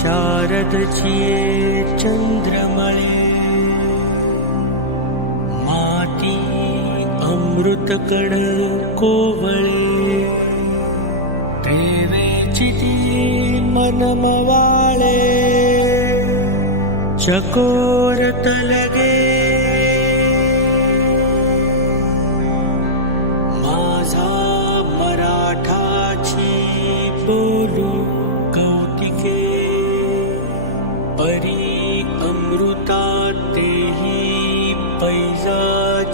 छिये चन्द्रमळे माती अमृतकण कोवळे प्रेमेची ती मनमवाळे चकोरत लगे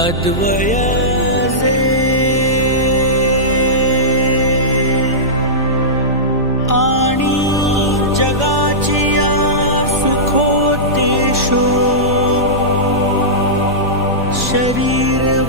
अद्वय आणि जगाची सुखोतीशो शरीर